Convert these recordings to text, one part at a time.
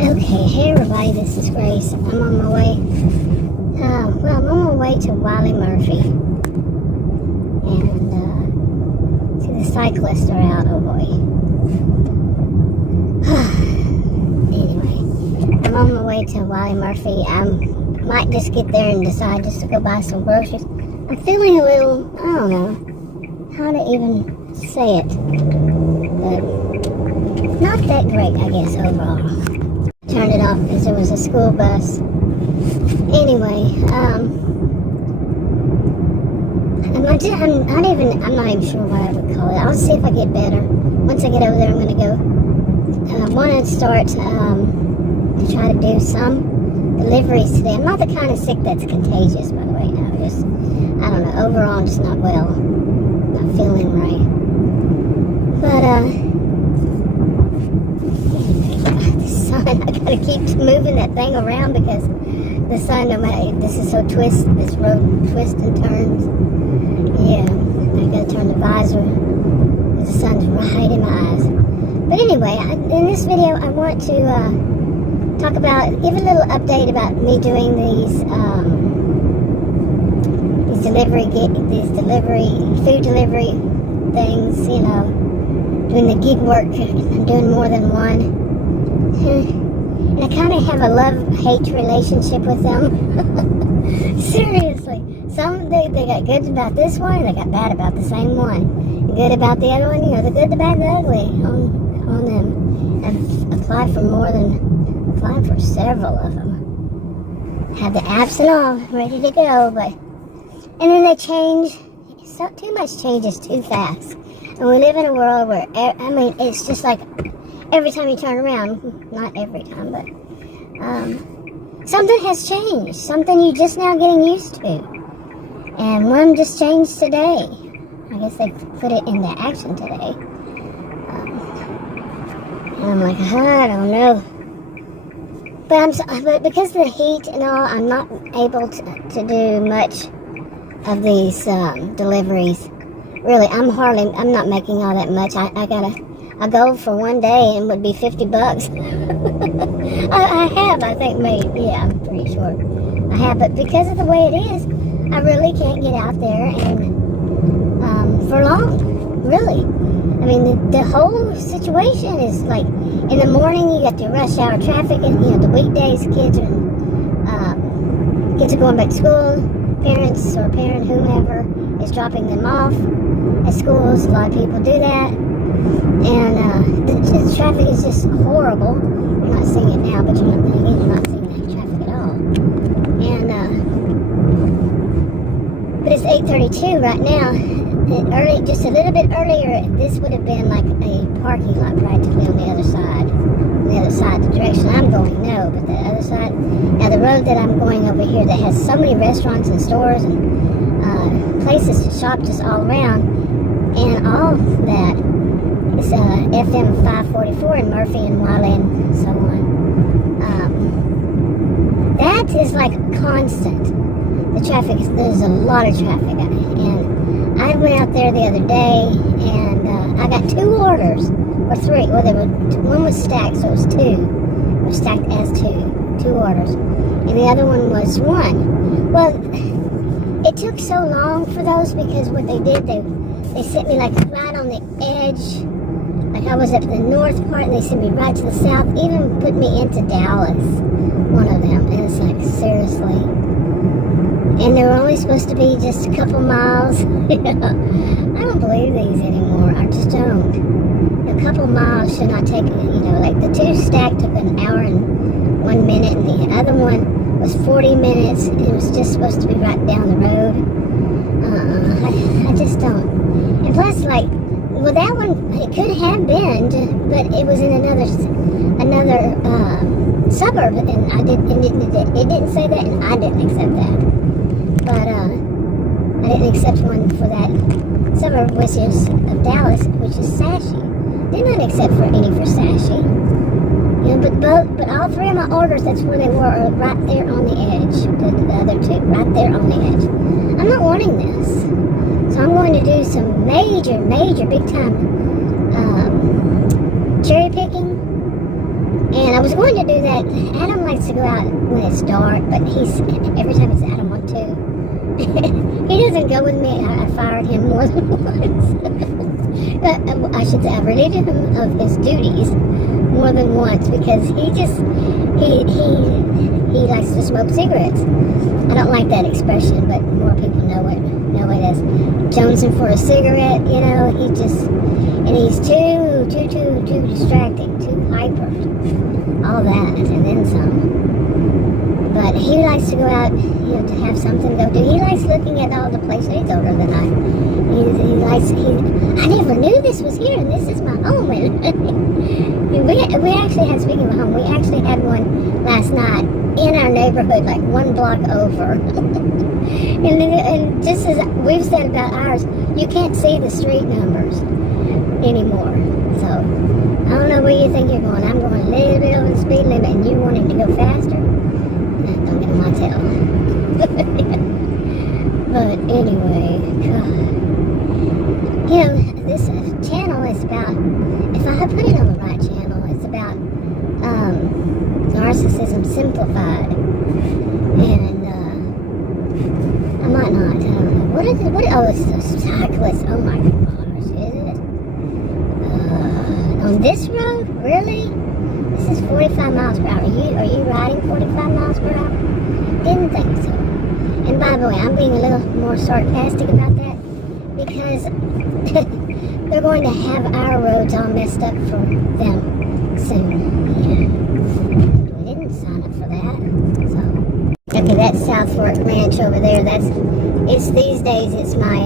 Okay, hey everybody, this is Grace. I'm on my way. I'm on my way to Wiley Murphy, and see the cyclists are out. Oh boy. Anyway, I'm on my way to Wiley Murphy. I might just get there and decide just to go buy some groceries. I'm feeling a little, I don't know how to even say it, but not that great, I guess, overall. Turned it off because there was a school bus. Anyway, I'm not even sure what I would call it. I'll see if I get better. Once I get over there, I'm going to go. I want to start to try to do some deliveries today. I'm not the kind of sick that's contagious, by the way. I don't know, overall I'm just not well. Not feeling right. But, the sun, I gotta keep moving that thing around because the sun, no matter, this road twists and turns. Yeah, I gotta turn the visor. The sun's right in my eyes. But anyway, in this video, I want to give a little update about me doing these food delivery things, you know, doing the gig work. I'm doing more than one. And I kind of have a love-hate relationship with them. Seriously. Some, they got good about this one, they got bad about the same one. Good about the other one, you know, the good, the bad, and the ugly on them. I've applied for several of them. Had the apps and all ready to go, and then they change. So too much changes too fast. And we live in a world where, it's just like every time you turn around, not every time, but something has changed. Something you're just now getting used to. And one just changed today. I guess they put it into action today. And I'm like, I don't know. But because of the heat and all, I'm not able to do much of these deliveries. Really, I'm not making all that much. I go for one day and would be $50. I think maybe, yeah, I'm pretty sure. I have, but because of the way it is, I really can't get out there and for long, really. I mean, the whole situation is like, in the morning you got the rush hour traffic, and you know, the weekdays kids are going back to school, parents or whomever is dropping them off at schools. A lot of people do that, and the traffic is just horrible. You're not seeing it now, but you're not seeing that traffic at all. And but it's 8:32 right now. Just a little bit earlier, this would have been like a parking lot practically on the other side. The direction I'm going, no, but the other side. Now the road that I'm going over here that has so many restaurants and stores and places to shop just all around, and all that is FM-544 in Murphy and Wiley and so on. That is like constant. The traffic, there's a lot of traffic, and I went out there the other day, and I got 2 orders, or 3. Well, one was stacked, so it was 2. It was stacked as 2 orders, and the other one was 1. Well, it took so long for those because what they did, they sent me like right on the edge, like I was at the north part, and they sent me right to the south, even put me into Dallas, one of them, and it's like, seriously. And they were only supposed to be just a couple miles. I don't believe these anymore. I just don't. A couple miles should not take, like the 2 stacked took an hour and 1 minute, and the other one was 40 minutes. And it was just supposed to be right down the road. I just don't. And plus, like, well, that one, it could have been, but it was in another suburb, and it didn't say that, and I didn't accept that. But I didn't accept one for that suburb, which is of Dallas, which is Sashi. Did not accept for Sashi. You know, but all 3 of my orders, that's where they were, right there on the edge. The other 2, right there on the edge. I'm not wanting this, so I'm going to do some major, big time cherry picking And I was going to do that. Adam likes to go out when it's dark, but every time it's Adam want to. He doesn't go with me. I fired him more than once. I should say I relieved him of his duties more than once because he likes to smoke cigarettes. I don't like that expression, but more people know it as jonesing for a cigarette. You know, and he's too distracting, too hyper, all that, and then some. But he likes to go out, to have something to go do. He likes looking at all the places. He's older than I. I never knew this was here, and this is my home. And we actually had, speaking of home, we actually had one last night in our neighborhood, like one block over. and just as we've said about ours, you can't see the street numbers anymore. So, I don't know where you think you're going. I'm going a little bit over the speed limit, and you wanting to go faster? Don't get on my tail. But anyway, God. This channel is about, if I put it on the right channel, it's about narcissism simplified. And I might not, I don't know. What is it? Oh, it's the cyclist. Oh my gosh, is it? On this road? Really? This is 45 miles per hour. Are you riding 45 miles per hour? Didn't think so. And by the way, I'm being a little more sarcastic about that because they're going to have our roads all messed up for them soon. Yeah. We didn't sign up for that. So, okay, that's South Fork Ranch over there. It's these days. It's my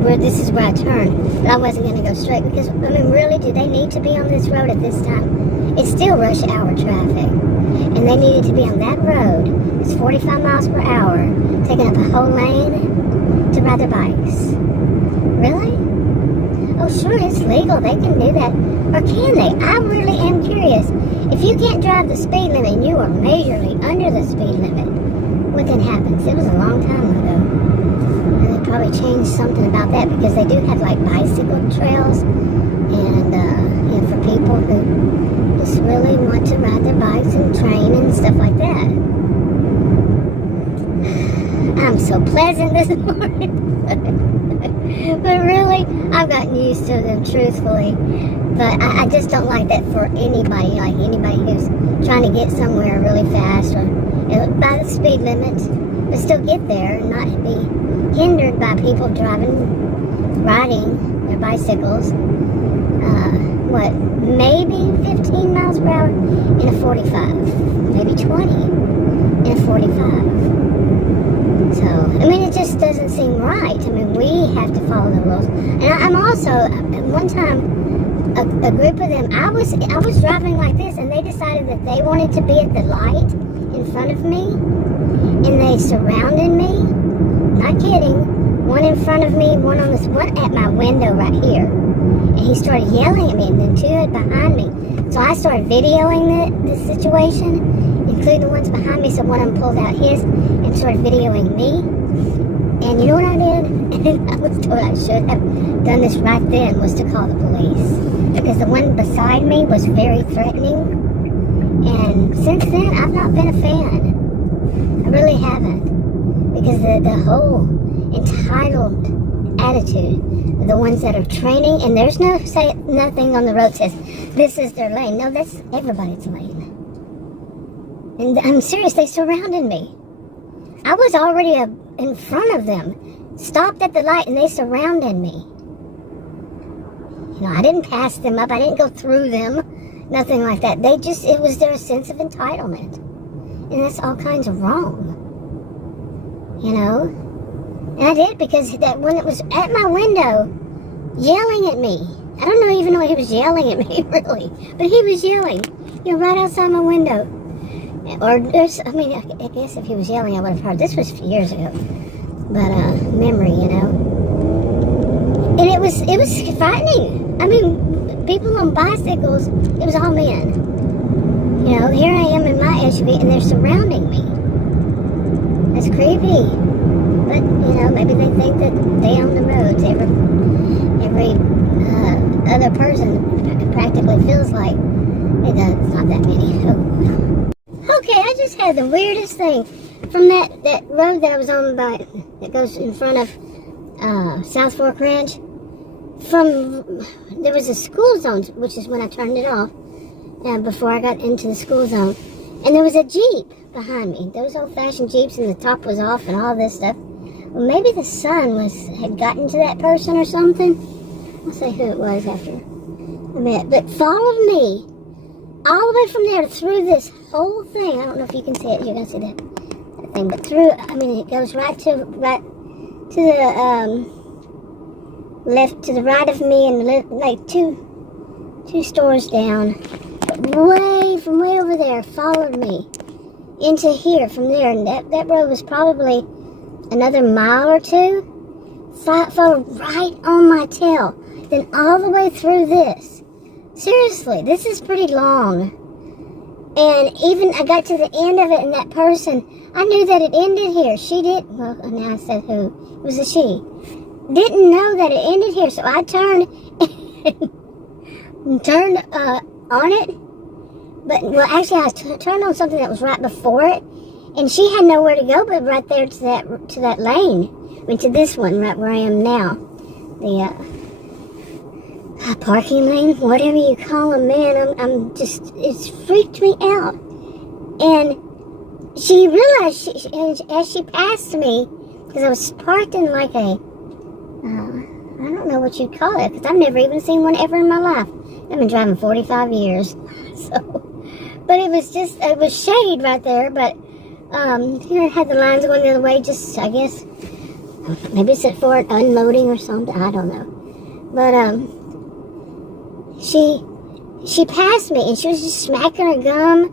where this is where I turn. But I wasn't going to go straight because really, do they need to be on this road at this time? It's still rush hour traffic, and they needed to be on that road. It's 45 miles per hour, taking up a whole lane to ride their bikes. Really? Oh, sure, it's legal. They can do that. Or can they? I really am curious. If you can't drive the speed limit and you are majorly under the speed limit, what then happens? It was a long time ago. And they probably changed something about that because they do have like bicycle trails and for people who just really want to ride their bikes and train and stuff like that. I'm so pleasant this morning. But really, I've gotten used to them, truthfully. But I just don't like that for anybody, like anybody who's trying to get somewhere really fast or by the speed limit, but still get there and not be hindered by people riding their bicycles. Maybe 15 miles per hour in a 45, maybe 20 in a 45. So, it just doesn't seem right. We have to follow the rules. And I'm also, at one time, a group of them, I was driving like this, and they decided that they wanted to be at the light in front of me, and they surrounded me. Not kidding. One in front of me, one at my window right here. And he started yelling at me, and then two behind me. So I started videoing the situation, including the ones behind me. So one of them pulled out his and started videoing me. And you know what I did? I was told I should have done this right then, was to call the police. Because the one beside me was very threatening. And since then, I've not been a fan. I really haven't. Because the whole entitled attitude, the ones that are training, and there's nothing on the road says, this is their lane. No, that's everybody's lane. And I'm serious, they surrounded me. I was already in front of them, stopped at the light, and they surrounded me. I didn't pass them up, I didn't go through them, nothing like that. It was their sense of entitlement. And that's all kinds of wrong. And I did because that when it was at my window, yelling at me. I don't even know he was yelling at me, really. But he was yelling, right outside my window. Or I guess if he was yelling, I would have heard. This was years ago. But, memory, And it was frightening. People on bicycles, it was all men. Here I am in my SUV, and they're surrounding me. That's creepy. But, maybe they think that they own the roads. Every other person practically feels like. It does. It's not that many. Oh. Okay, I just had the weirdest thing from that road that I was on by that goes in front of South Fork Ranch. There was a school zone, which is when I turned it off before I got into the school zone, and there was a Jeep behind me. Those old-fashioned Jeeps, and the top was off, and all this stuff. Well, maybe the sun had gotten to that person or something. I'll say who it was after a minute, but followed me all the way from there through this whole thing. I don't know if you can see it. You're gonna see that thing, but through. I mean, it goes right to the left to the right of me, and like two stores down. But from way over there, followed me into here from there, and that road was probably another mile or two. Followed right on my tail, then all the way through this. Seriously, this is pretty long. And even I got to the end of it, and that person, I knew that it ended here. She did, well, now I said who. It was a she. Didn't know that it ended here, so I turned and turned on it. But, well, actually, I turned on something that was right before it, and she had nowhere to go but right there to that lane. I mean, to this one, right where I am now. The parking lane, whatever you call them, man, I'm just, it's freaked me out. And she realized, as she passed me, because I was parked in like a, I don't know what you'd call it, because I've never even seen one ever in my life. I've been driving 45 years, so, but it was shade right there, but, here it had the lines going the other way, just, I guess, maybe it's for unloading or something, I don't know. But, she passed me, and she was just smacking her gum,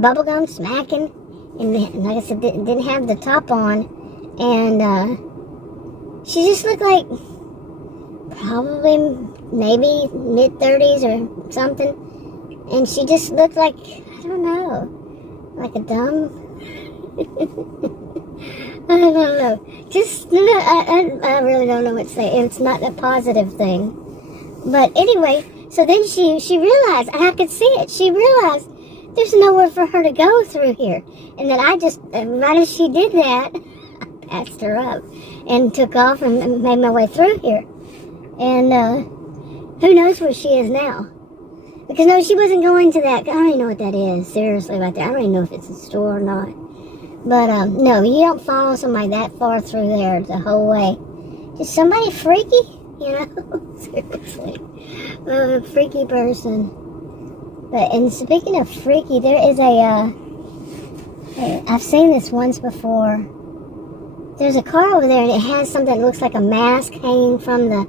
bubble gum, smacking, and like I said, didn't have the top on, and, she just looked like probably maybe mid-30s or something, and she just looked like, I don't know, like a dumb, I don't know, just, I really don't know what to say. It's not a positive thing, but anyway, so then she realized, and I could see it, she realized there's nowhere for her to go through here, and that I just, right as she did that, I passed her up, and took off and made my way through here, and who knows where she is now, because no, she wasn't going to that, I don't even know what that is, seriously, right there, I don't even know if it's a store or not, but no, you don't follow somebody that far through there the whole way, just somebody freaky, seriously, a freaky person. But, and speaking of freaky, there is I've seen this once before. There's a car over there, and it has something that looks like a mask hanging from the,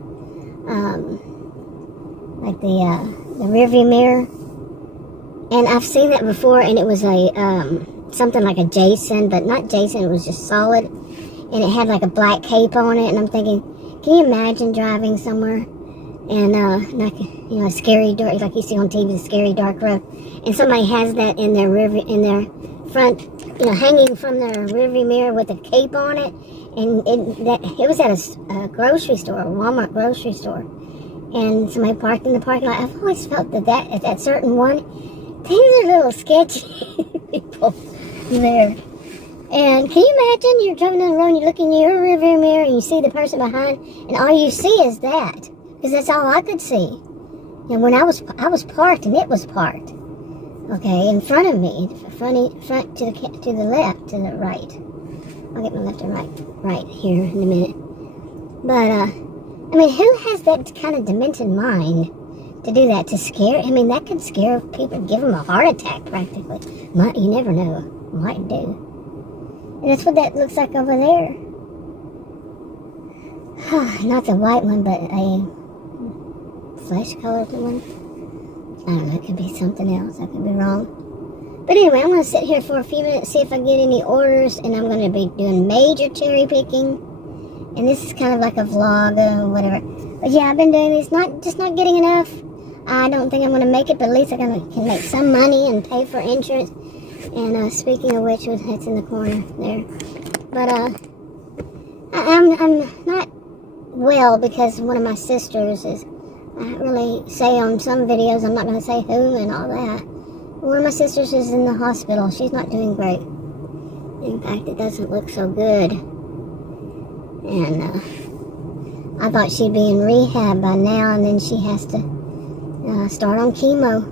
the rearview mirror. And I've seen that before, and it was something like a Jason, but not Jason, it was just solid. And it had like a black cape on it, and I'm thinking, can you imagine driving somewhere and like, a scary dark, like you see on TV, the scary dark road, and somebody has that in their front, hanging from their rearview mirror with a cape on it, and it was at a grocery store, a Walmart grocery store, and somebody parked in the parking lot. I've always felt that at that certain one, things are a little sketchy people there. And can you imagine you're driving down the road and you look in your rearview mirror and you see the person behind, and all you see is that, because that's all I could see. And when I was parked, and it was parked, okay, in front of me, front to the left, to the right. I'll get my left and right here in a minute. But I mean, who has that kind of demented mind to do that? To scare? I mean, that could scare people, give them a heart attack practically. You never know, might do. And that's what that looks like over there. Not the white one, but a flesh-colored one. I don't know, it could be something else. I could be wrong. But anyway, I'm going to sit here for a few minutes, see if I get any orders, and I'm going to be doing major cherry picking. And this is kind of like a vlog or whatever. But yeah, I've been doing these, just not getting enough. I don't think I'm going to make it, but at least I can make some money and pay for insurance. And speaking of which, it's in the corner there. But I'm not well because one of my sisters is I really say on some videos, I'm not going to say who and all that. One of my sisters is in the hospital. She's not doing great. In fact, it doesn't look so good. And I thought she'd be in rehab by now, and then she has to start on chemo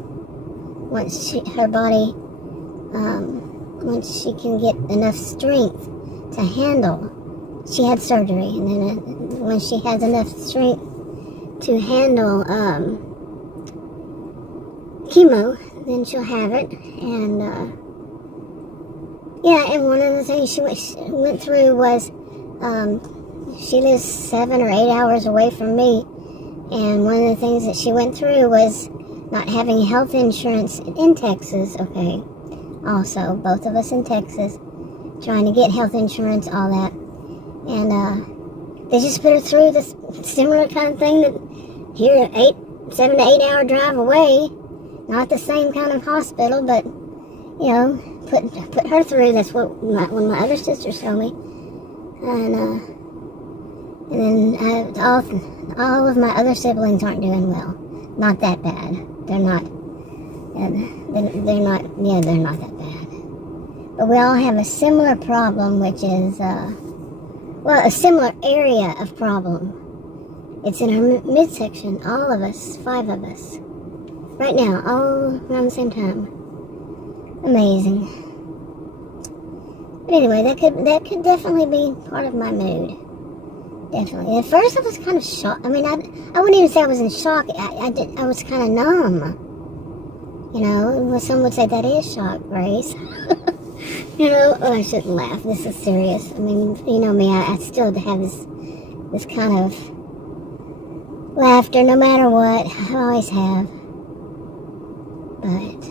once her body, once she can get enough strength to handle. She had surgery, and then when she has enough strength to handle chemo, then she'll have it. And yeah, and one of the things she went through was she lives 7 or 8 hours away from me, and one of the things that she went through was not having health insurance in Texas. Okay, also both of us in Texas, trying to get health insurance, all that, and they just put her through this similar kind of thing that here, 7 to 8 hour drive away, not the same kind of hospital, but you know, put her through. That's what one of my other sisters told me, and then all of my other siblings aren't doing well. Not that bad. They're not. They're not. Yeah, they're not that bad. But we all have a similar problem, which is well, a similar area of problem. It's in our midsection. All of us, 5 of us, right now, all around the same time. Amazing. But anyway, that could definitely be part of my mood. Definitely. At first, I was kind of shocked. I mean, I wouldn't even say I was in shock. I was kind of numb. You know, some would say that is shock, Grace. You know, oh, I shouldn't laugh. This is serious. I mean, you know me. I still have this kind of laughter, no matter what. I always have. But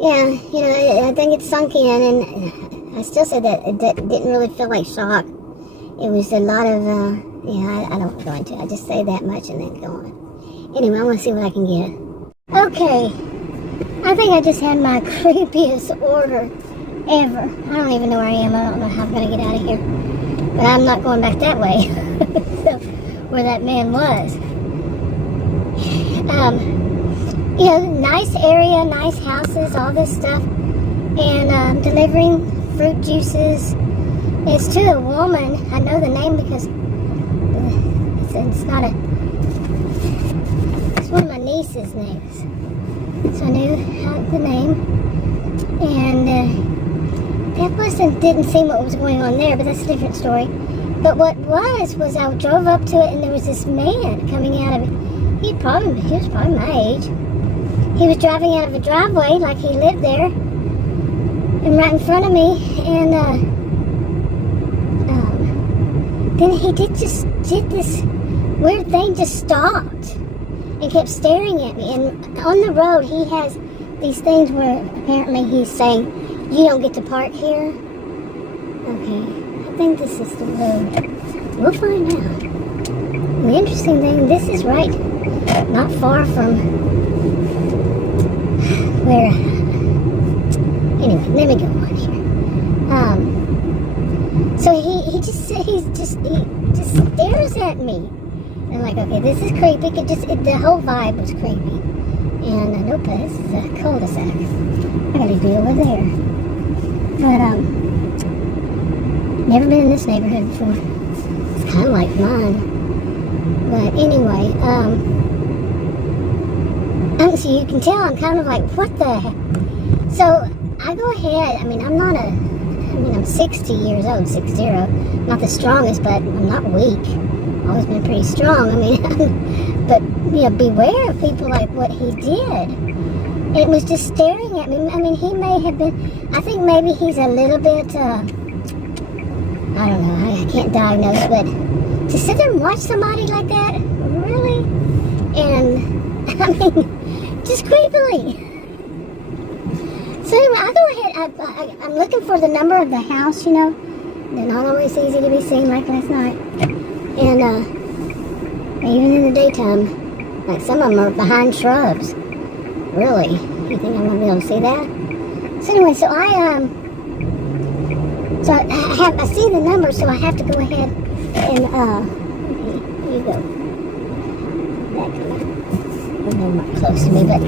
yeah, you know, I think it sunk in, and I still say that it didn't really feel like shock. It was a lot of, yeah, I don't go into it. I just say that much and then go on. Anyway, I want to see what I can get. Okay, I think I just had my creepiest order ever. I don't even know where I am. I don't know how I'm going to get out of here. But I'm not going back that way. So, where that man was. You know, nice area, nice houses, all this stuff. And delivering fruit juices. It's to a woman. I know the name because it's not a... It's one of my niece's names. So I knew the name. And that didn't seem what was going on there, but that's a different story. But what was I drove up to it, and there was this man coming out of it. He was probably my age. He was driving out of a driveway like he lived there. And right in front of me, and then he did this weird thing, just stopped and kept staring at me. And on the road, he has these things where apparently he's saying, you don't get to park here. Okay, I think this is the road. We'll find out. The interesting thing, this is right, not far from where, anyway, let me go on here. So he just stares at me. And I'm like, okay, this is creepy. The whole vibe was creepy. And nope, this is a cul-de-sac. I gotta be over there. But never been in this neighborhood before. It's kind of like mine. But anyway, so you can tell I'm kind of like, what the heck? So I go ahead. I mean, I'm 60 years old, 60. Not the strongest, but I'm not weak. Always been pretty strong. I mean, but you know, beware of people like what he did. It was just staring at me. I mean, he may have been. I think maybe he's a little bit. I don't know. I can't diagnose, but to sit there and watch somebody like that, really, and I mean, just creepily. So anyway, I go ahead, I'm looking for the number of the house, you know. They're not always easy to be seen like last night. And even in the daytime, like some of them are behind shrubs. Really? You think I'm going to be able to see that? So anyway, so I see the number, so I have to go ahead and, here you go. that kind of a little more close to me, but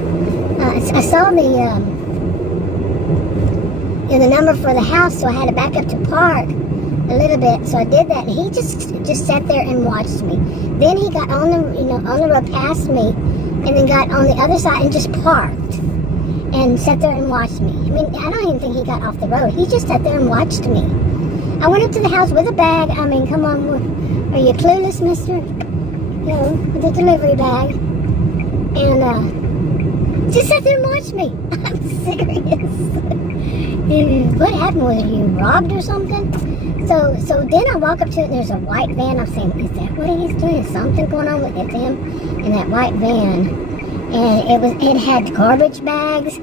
I saw the number for the house, so I had to back up to park a little bit. So I did that, and he just sat there and watched me. Then he got on the on the road past me, and then got on the other side and just parked and sat there and watched me. I mean, I don't even think he got off the road. He just sat there and watched me. I went up to the house with a bag. I mean, come on, are you clueless, mister? You know, with the delivery bag. And, just sat there and watched me. I'm serious. What happened? Was you robbed or something? So then I walk up to it, and there's a white van. I'm saying, is that what he's doing? Is something going on with him in that white van? And it had garbage bags.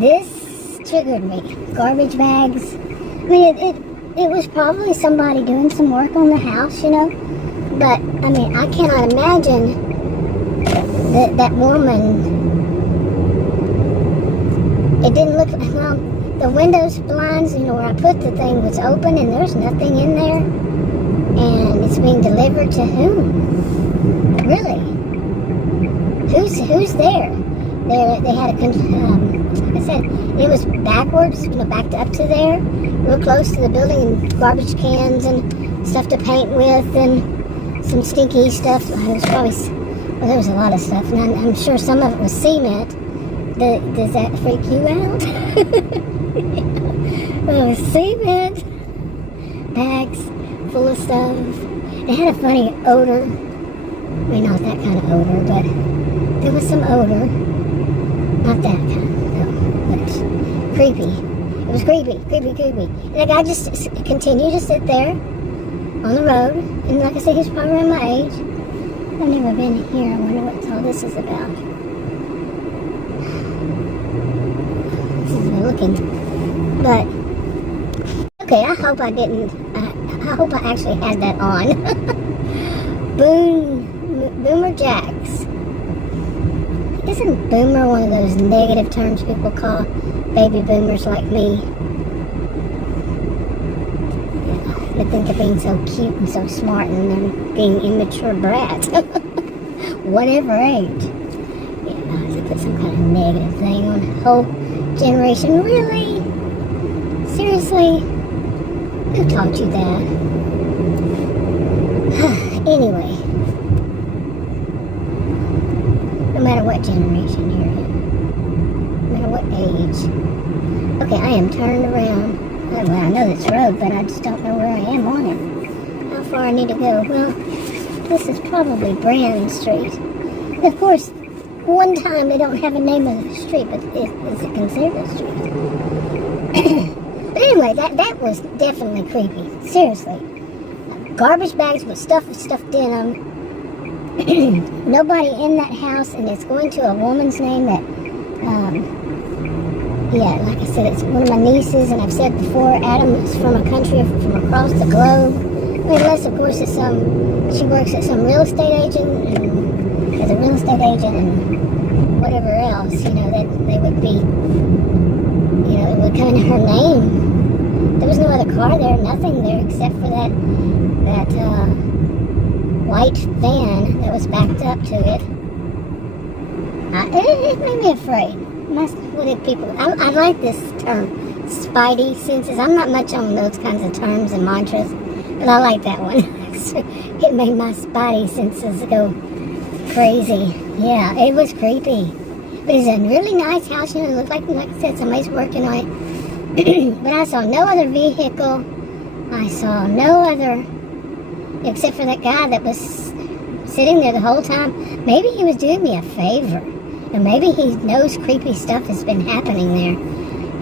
This triggered me. Garbage bags. I mean, it was probably somebody doing some work on the house, you know. But, I mean, I cannot imagine that woman. It didn't look, well, the windows, blinds, you know, where I put the thing was open and there's nothing in there. And it's being delivered to whom? Really? Who's there? They had like I said, it was backwards, you know, backed up to there, real close to the building, and garbage cans and stuff to paint with, and some stinky stuff. It was probably, well, there was a lot of stuff, and I'm sure some of it was cement. Does that freak you out? Oh, cement bags full of stuff. It had a funny odor. I mean, not that kind of odor, but there was some odor. Not that kind, no, but creepy. It was creepy. And the guy just continued to sit there on the road, and like I said, he's probably around my age. I've never been here. I wonder what all this is about. This is good looking. But, okay, I hope I didn't, I hope I actually had that on. Boomer Jacks. Isn't boomer one of those negative terms people call baby boomers like me? Yeah, they think of being so cute and so smart and then being immature brats. Whatever age. Yeah, I have to put some kind of negative thing on the whole generation. Really? Seriously? Who taught you that? Anyway. No matter what generation you're in, no matter what age. Okay, I am turned around. Well, I know this road, but I just don't know where I am on it. How far I need to go? Well, this is probably Brand Street. And of course, one time they don't have a name of the street, but is it considered a street? But anyway, that was definitely creepy. Seriously. Garbage bags with stuff stuffed in them. Nobody in that house, and it's going to a woman's name that, yeah, like I said, it's one of my nieces, and I've said before, Adam is from a country from across the globe. I mean, unless, of course, it's she works at some real estate agent, and as a real estate agent, and whatever else, you know, that they would be, you know, it would come in her name. There was no other car there, nothing there, except for that white van that was backed up to it. It made me afraid. What did people? I like this term, spidey senses. I'm not much on those kinds of terms and mantras, but I like that one. It made my spidey senses go crazy. Yeah, it was creepy. But it's a really nice house. You know, it looked like I said, somebody's working on it. But I saw no other vehicle. I saw no other, except for that guy that was sitting there the whole time. Maybe he was doing me a favor. And maybe he knows creepy stuff has been happening there.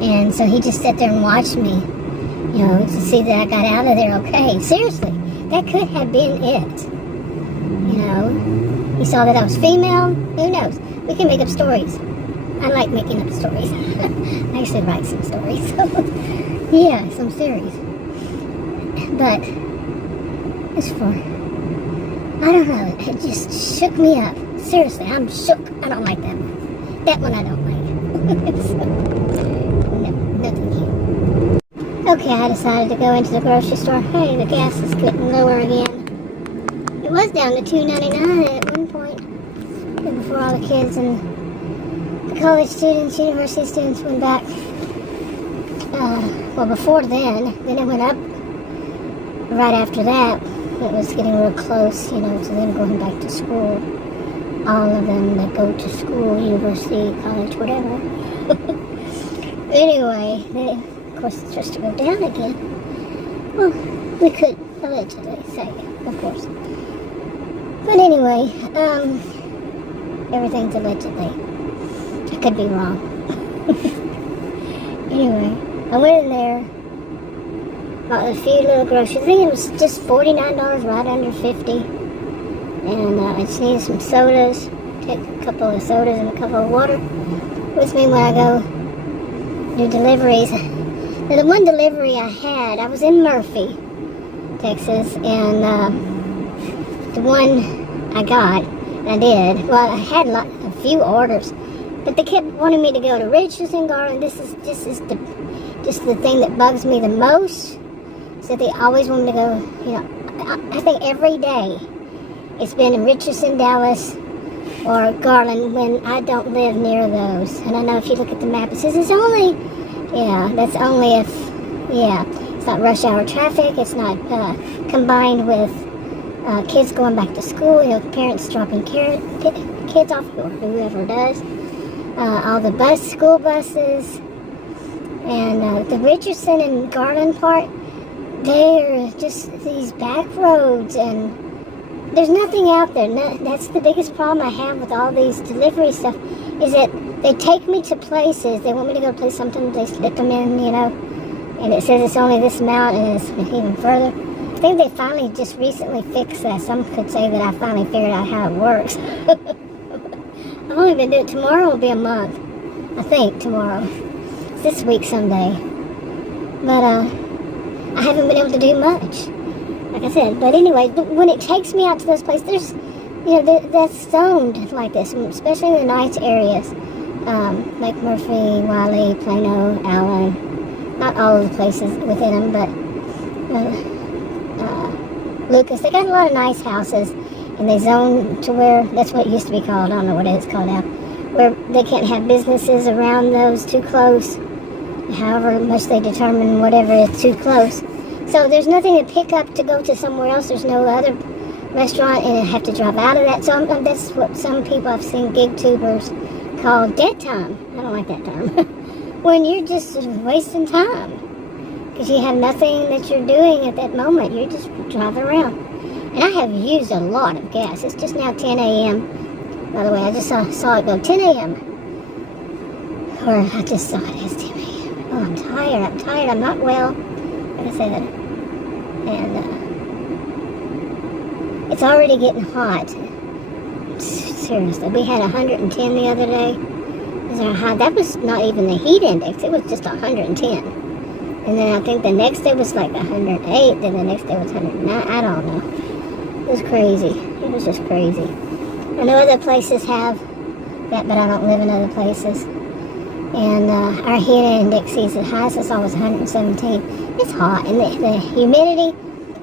And so he just sat there and watched me, you know, to see that I got out of there okay. Seriously, that could have been it. You know, he saw that I was female. Who knows? We can make up stories. I like making up stories. I actually write some stories. Yeah, some series. But as for, I don't know, it just shook me up. Seriously, I'm shook. I don't like that one. That one I don't like. So, no, nothing here. Okay, I decided to go into the grocery store. Hey, the gas is getting lower again. It was down to $2.99 at one point. before all the kids and the college students, university students went back. Well, before then it went up right after that. It was getting real close, to them going back to school. All of them that go to school, university, college, whatever. Anyway, of course, it's supposed to go down again. Well, we could allegedly say, of course. But anyway, everything's allegedly. I could be wrong. Anyway, I went in there, bought a few little groceries. I think it was just $49, right under 50. And I just needed some sodas. Take a couple of sodas and a couple of water with me when I go do deliveries. Now, the one delivery I had, I was in Murphy, Texas, and the one I got, I did. Well, I had a few orders, but they kept wanting me to go to Richardson Garland. This is the thing that bugs me the most. So they always want me to go. I think every day it's been in Richardson, Dallas, or Garland when I don't live near those. And I know if you look at the map, it says it's only. Yeah, that's only if. Yeah, it's not rush hour traffic. It's not combined with kids going back to school, parents dropping kids off, or whoever does. All the school buses, and the Richardson and Garland part, they're just these back roads, and there's nothing out there. That's the biggest problem I have with all these delivery stuff, is that they take me to places, they want me to go to places, sometimes they slip them in, and it says it's only this amount, and it's even further. I think they finally just recently fixed that. Some could say that I finally figured out how it works. I've only been doing it. Tomorrow will be a month. I think tomorrow. It's this week someday. But I haven't been able to do much, like I said. But anyway, when it takes me out to those places, that's zoned like this, especially in the nice areas, like Murphy, Wiley, Plano, Allen. Not all of the places within them, but Lucas. They got a lot of nice houses, and they zone to where, that's what it used to be called, I don't know what it's called now, where they can't have businesses around those too close, however much they determine whatever is too close. So there's nothing to pick up to go to somewhere else. There's no other restaurant, and I have to drive out of that. So that's what some people I've seen, gig tubers, call dead time. I don't like that term. When you're just wasting time, because you have nothing that you're doing at that moment. You're just driving around. And I have used a lot of gas. It's just now 10 a.m. By the way, I just saw it go 10 a.m. Or I just saw it as 10 a.m. Oh, I'm tired. I'm not well. Like I said. And it's already getting hot. Seriously. We had 110 the other day. That was not even the heat index. It was just 110. And then I think the next day was like 108, then the next day was 109, I don't know. It was crazy. It was just crazy. I know other places have that, but I don't live in other places. And our heat index is the highest I saw was 117. It's hot, and the humidity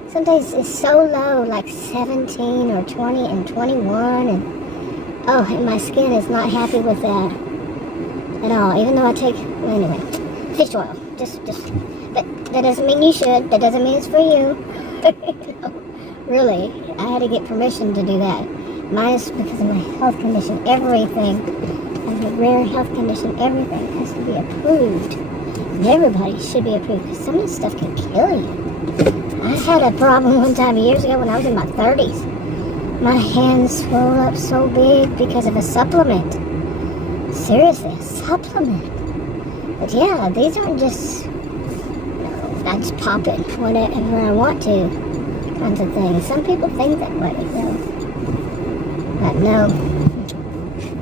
sometimes is so low, like 17 or 20 and 21, and my skin is not happy with that at all, even though I take, anyway, fish oil. But that doesn't mean you should. That doesn't mean it's for you. Really, I had to get permission to do that. Mine is because of my health condition. Everything, I have a rare health condition. Everything has to be approved. And everybody should be approved, because some of this stuff can kill you. I had a problem one time years ago when I was in my 30s. My hands swelled up so big because of a supplement. Seriously, a supplement. But yeah, these aren't just, I just pop it whenever I want to, kinds of things. Some people think that way, though. But no,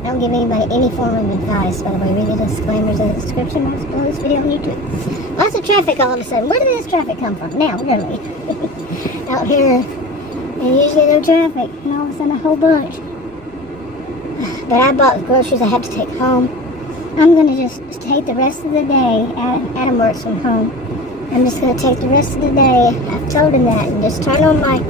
don't give anybody any form of advice. By the way, read the disclaimers in the description box below this video on YouTube. Lots of traffic all of a sudden. Where did this traffic come from? Now, really. Out here, there's usually no traffic, and all of a sudden a whole bunch. But I bought the groceries I had to take home. I'm going to just take the rest of the day. Adam works from home. I'm just going to take the rest of the day. I've told him that. And just turn on my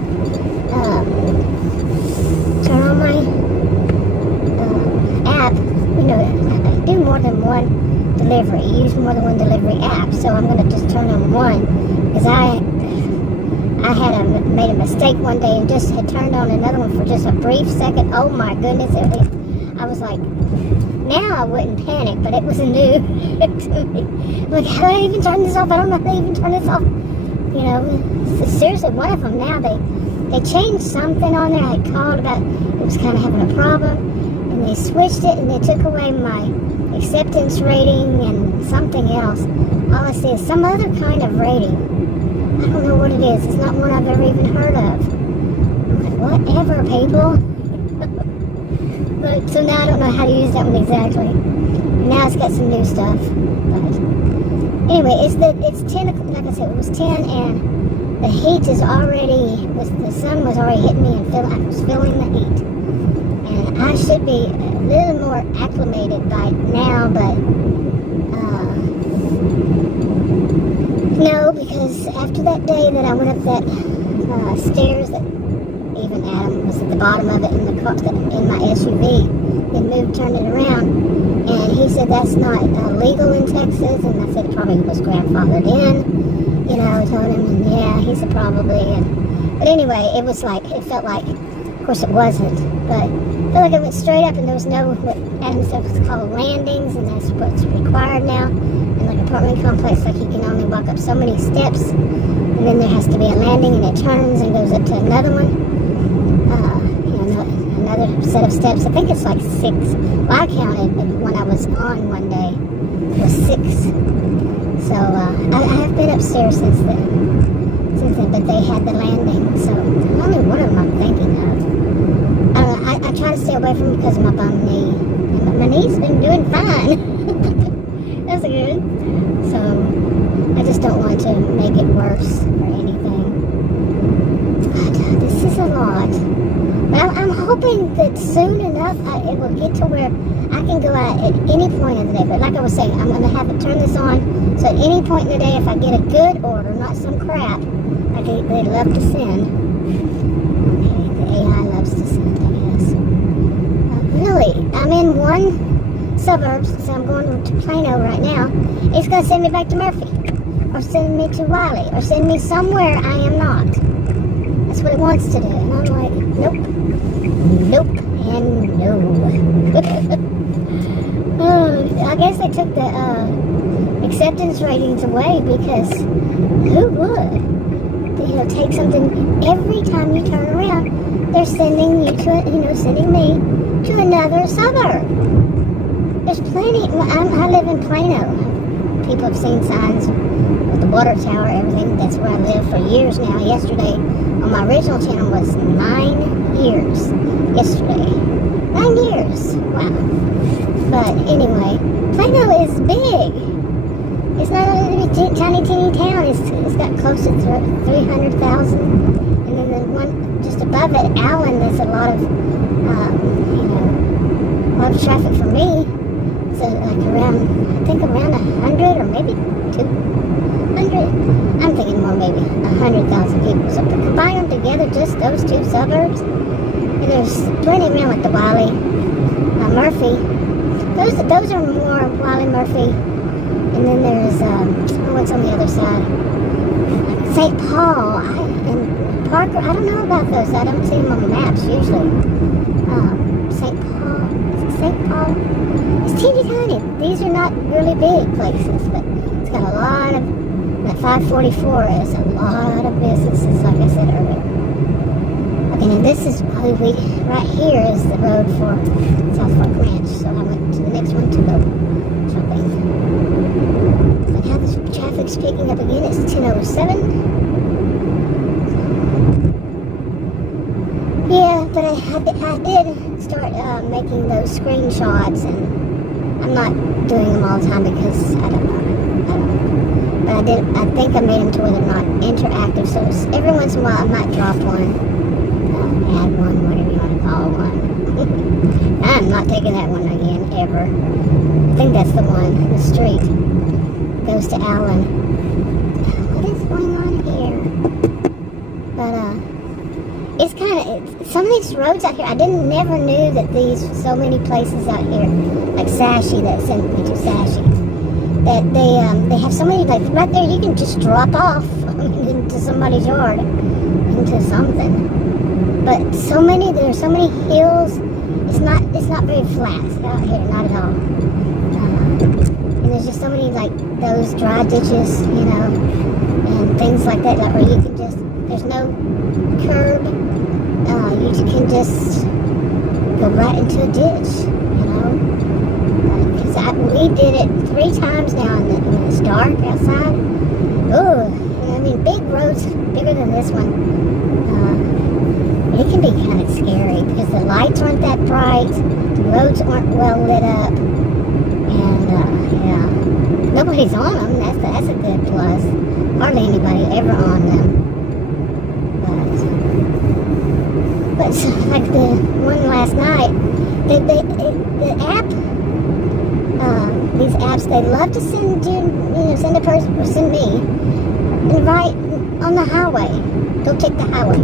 app, I do more than one delivery, use more than one delivery app. So I'm going to just turn on one, because I made a mistake one day and just had turned on another one for just a brief second. Oh my goodness, I was like, now I wouldn't panic, but it was new to me. Like, how do I even turn this off? I don't know how to even turn this off. So seriously, one of them now, they changed something on there. I had called about, it was kind of having a problem, and they switched it, and they took away my acceptance rating and something else. All I see is some other kind of rating. I don't know what it is. It's not one I've ever even heard of. I'm like, whatever, people. But, so now I don't know how to use that one exactly. Now it's got some new stuff. But anyway, it's 10, like I said, it was 10, and the heat is already, the sun was already hitting me, and I was feeling the heat. And I should be a little more acclimated by now, but no, because after that day that I went up that stairs that even Adam was at the bottom of it in the car, in my SUV, then turned it around, and he said that's not legal in Texas, and I said it probably was grandfathered in, I told him, and yeah, he said probably, but anyway, it was like, it felt like, of course it wasn't, but it felt like it went straight up, and there was no, what Adam said was called landings, and that's what's required now. Like apartment complex, like you can only walk up so many steps, and then there has to be a landing, and it turns and goes up to another one, another set of steps. I think it's like 6. Well, I counted, but when I was on one day, it was 6. So I have been upstairs since then, but they had the landing, so only one of them I'm thinking of. I don't know, I try to stay away from it because of my bum knee, and my knee's been doing fine. That's good. So I just don't want to make it worse or anything. But this is a lot. But I'm hoping that soon enough it will get to where I can go out at any point of the day. But like I was saying, I'm going to have to turn this on. So at any point in the day, if I get a good order, not some crap, they love to send. Okay, the AI loves to send, I guess. Really, I'm in one suburbs, so I'm going to Plano right now. It's going to send me back to Murphy, or send me to Wiley, or send me somewhere I am not. That's what it wants to do, and I'm like, nope, and no. I guess they took the acceptance ratings away, because who would? Take something every time you turn around. They're sending you to, sending me to another suburb. There's plenty. I live in Plano. People have seen signs with the water tower, everything. That's where I live for years now. Yesterday, on my original channel, was 9 years. Yesterday. 9 years. Wow. But anyway, Plano is big. It's not only a tiny, teeny town. It's got close to 300,000. And then the one just above it, Allen, there's a lot of, traffic for me. So like around 100 or maybe 200. I'm thinking more, maybe 100,000 people. So combine them together, just those 2 suburbs. And there's plenty around like the Wiley, Murphy. Those are more Wiley, Murphy. And then there's, what's on the other side? St. Paul and Parker. I don't know about those. I don't see them on the maps usually. St. Paul. Is it St. Paul? It's teeny tiny. These are not really big places, but it's got a lot of, that 544 is a lot of businesses, like I said earlier. Okay, and this is, right here is the road for South Park Ranch, so I went to the next one to go shopping. But now the traffic's picking up again. It's 10:07. Yeah, but I did start making those screenshots, and I'm not doing them all the time because I don't know. But I think I made them to where they're not interactive, so every once in a while I might drop one, add one, whatever you want to call one. I'm not taking that one again, ever. I think that's the one, the street goes to Allen. What is going on here? But it's kind of, some of these roads out here, I never knew that so many places out here, like Sashi, that sent me to Sashi, that they have so many, like right there, you can just drop off into somebody's yard, into something. But there are so many hills. It's not very flat out here, not at all. And there's just so many, like, those dry ditches, and things like that, where you can just, there's no curb. You can just go right into a ditch, Because we did it 3 times now when it's dark outside. Oh, I mean, big roads, bigger than this one. It can be kind of scary because the lights aren't that bright, the roads aren't well lit up, and nobody's on them. That's a good plus. Hardly anybody ever on them. But like the one last night, the app, these apps, they love to send send a person or send me, and right on the highway. Go take the highway.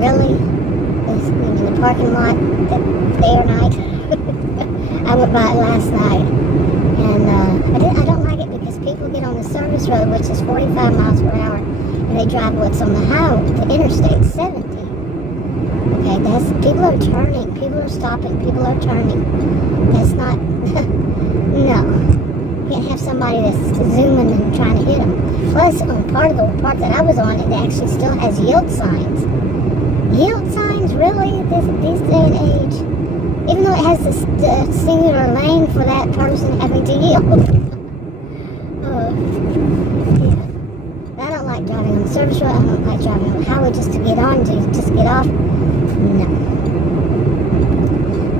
Really? In the parking lot that day or night. I went by it last night, and I don't like it because people get on the service road, which is 45 miles per hour, and they drive what's on the highway, the interstate 70. Okay, people are turning, people are stopping, people are turning. That's not, no. You can't have somebody that's zooming and trying to hit them. Plus, on part that I was on, it actually still has yield signs. Yield signs, really, this day and age, even though it has the singular lane for that person having to yield. I don't like driving on the service road. I don't like driving on the highway just to get on, to just get off. No,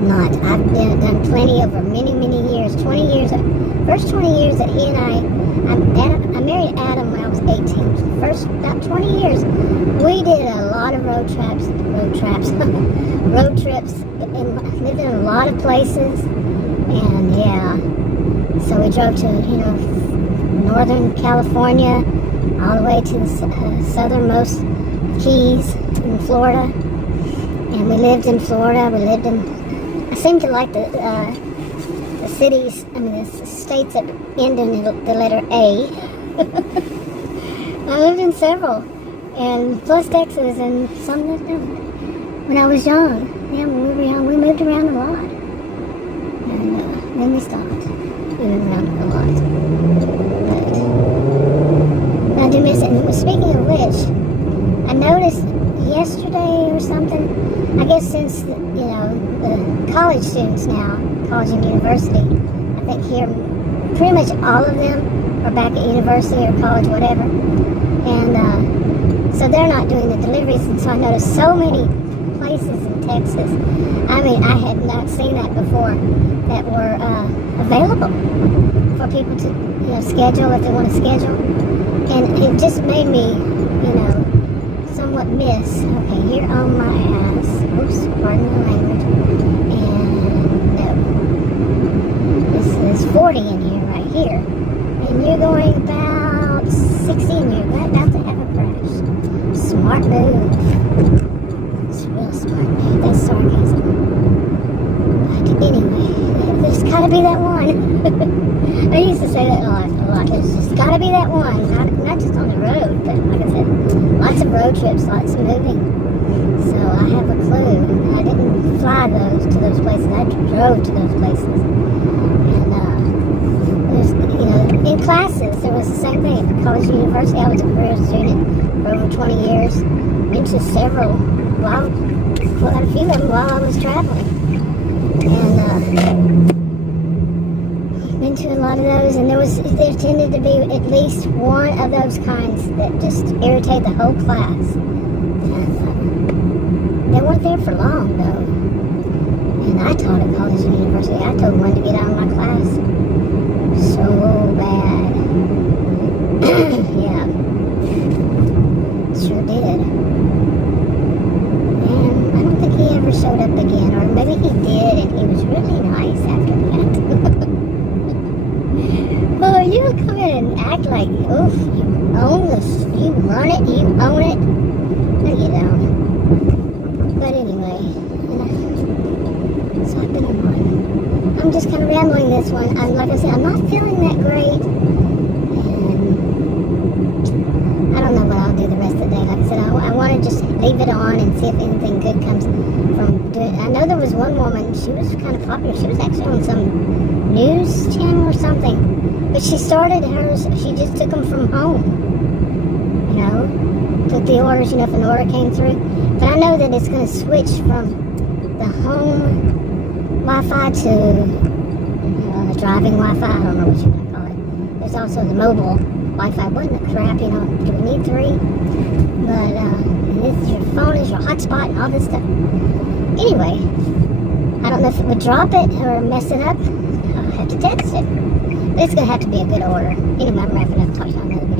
not. I've done plenty over many, many years. 20 years. First 20 years that he and I married Adam when I was 18. First about 20 years, we did a lot of road trips, and lived in a lot of places, and so we drove to, Northern California, all the way to the southernmost Keys in Florida, and we lived in Florida. I seem to like the cities, the states that end in the letter A. I lived in several, and plus Texas, and some that when I was young. Yeah, when we were young, we moved around a lot, and then we stopped moving around a lot. But I do miss it. And speaking of which, I noticed yesterday or something, I guess since the college students now, college and university, I think here pretty much all of them are back at university or college, whatever, and so they're not doing the deliveries, and so I noticed so many places in Texas, I had not seen that before, that were available for people to schedule if they want to schedule, and it just made me somewhat miss. Okay, you're on my ass. Oops, pardon the language. And no. This is 40 in here, right here. And you're going about 60 and you're about to have a crash. Smart move. It's a real smart move. That's sarcasm. But anyway, there's gotta be that one. I used to say that a lot. There's just gotta be that one. Not just on the road, but like I said, lots of road trips, lots of moving. So I have a clue. I didn't fly to those places. I drove to those places. And there's, in classes, there was the same thing. At college and university, I was a career student for over 20 years. Been to several, quite a few of them while I was traveling. And been to a lot of those, and there tended to be at least one of those kinds that just irritate the whole class. And they weren't there for long, though. And I taught at college and university. I told one to get out of my class. So bad. Yeah. Sure did. And I don't think he ever showed up again, or maybe he did, and he was really nice after that. Oh, you come in and act like, oof, you own this, you run it, you own it. But, down. But anyway, so I've been on. I'm just kind of rambling this one. Like I said, I'm not feeling that great. And I don't know what I'll do the rest of the day. Like I said, I want to just leave it on and see if anything good comes from doing it. I know there was one woman, she was kind of popular. She was actually on some news channel or something. But she started hers, she just took them from home. You know, took the orders, if an order came through. But I know that it's going to switch from the home Wi-Fi to driving Wi-Fi. I don't know what you want to call it. There's also the mobile Wi-Fi. Wasn't it crap, do we need 3? But your phone is your hotspot and all this stuff. Anyway, I don't know if it would drop it or mess it up. I'll have to test it. But it's going to have to be a good order. Anyway, I'm wrapping up. Talk to you on another